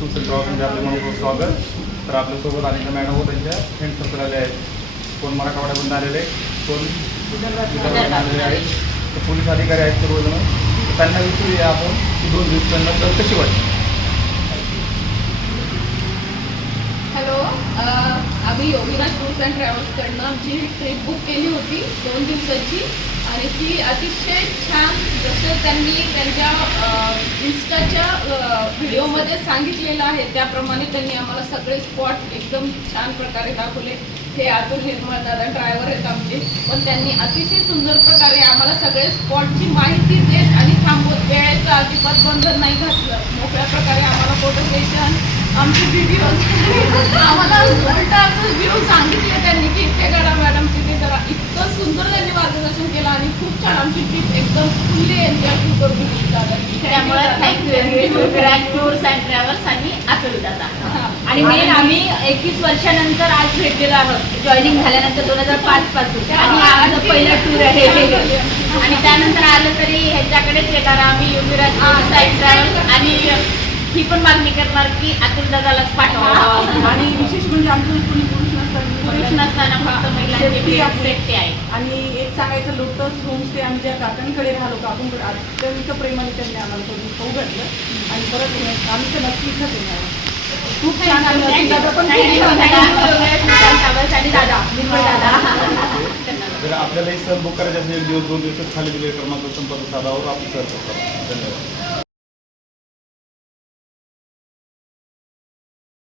Tours and ट्रॅव्हल्समध्ये आपले मनपूर्वक स्वागत. तर आपल्यासोबत अनेक मॅडम व त्यांच्या फ्रेंड सर्कल आले आहेत. कोण मराठवाड्यामधून आलेले, कोण विदर्भातून आलेले आहेत, तर पोलीस अधिकारी आहेत सर्वजण. तर त्यांना विचारूया आपण की 2 दिवस त्यांना तर कशी वाटते. हॅलो, आम्ही योगीराज टूर्स अँड ट्रॅव्हल्सकडनं आमची ट्रिप बुक केली होती 2 दिवसाची आणि ती अतिशय छान, जसं त्यांनी त्यांच्या इन्स्टाच्या व्हिडिओमध्ये सांगितलेलं आहे त्याप्रमाणे त्यांनी आम्हाला सगळे स्पॉट एकदम छान प्रकारे दाखवले. हे अतुल निर्मळ दादा ड्रायव्हर आहेत आमचे, पण त्यांनी अतिशय सुंदर प्रकारे आम्हाला सगळे स्पॉटची माहिती देत आणि थांबवत वेळेचं अजिबात बंधन नाही घातलं. मोकळ्या प्रकारे आम्हाला फोटो सेशन, आमचे व्हिडिओ आम्हाला उलटा असं व्ह्यू सांगितले त्यांनी की इथे करा मॅडम, तिथे करा. इतकं सुंदर त्यांनी मार्गदर्शन केलं आणि खूप छान आमची ट्रिप एकदम फुल्ली एन्जॉय करून त्यामुळे thank you Yogiraj tours and travels आणि अतुल दादा. आणि मेन आम्ही 21 वर्षानंतर आज भेटलेलो आहोत, जॉईनिंग झाल्यानंतर 2005 पासून. आणि हा आमचं पहिलं टूर आहे आणि त्यानंतर आलं तरी ह्याच्याकडेच येणार आम्ही, योगीराज टूर्स अँड ट्रॅव्हल्स. आणि ही पण मागणी करणार की अतुल दादालाच पाठवा. आणि विशेष म्हणजे आमचं कोणी पुरुष नसताना फक्त महिलांची सेफ्टी आहे. आणि एक सांगायचं, लोटस होमस्टे आम्ही ज्या काकांकडे राहिलो, काकूंकडे अत्यंत प्रेमाने त्यांनी आम्हाला करून खाऊ घातलं आणि परत आम्ही तर नक्की इथंच येणार. खूप छान आणि दादा निर्मळ दादा. जर आपल्याला सर बुक करायचे असेल 1 दिवस 2 दिवसात खाली दिले तर माझा संपर्क साधावर आपण सर करतो. धन्यवाद.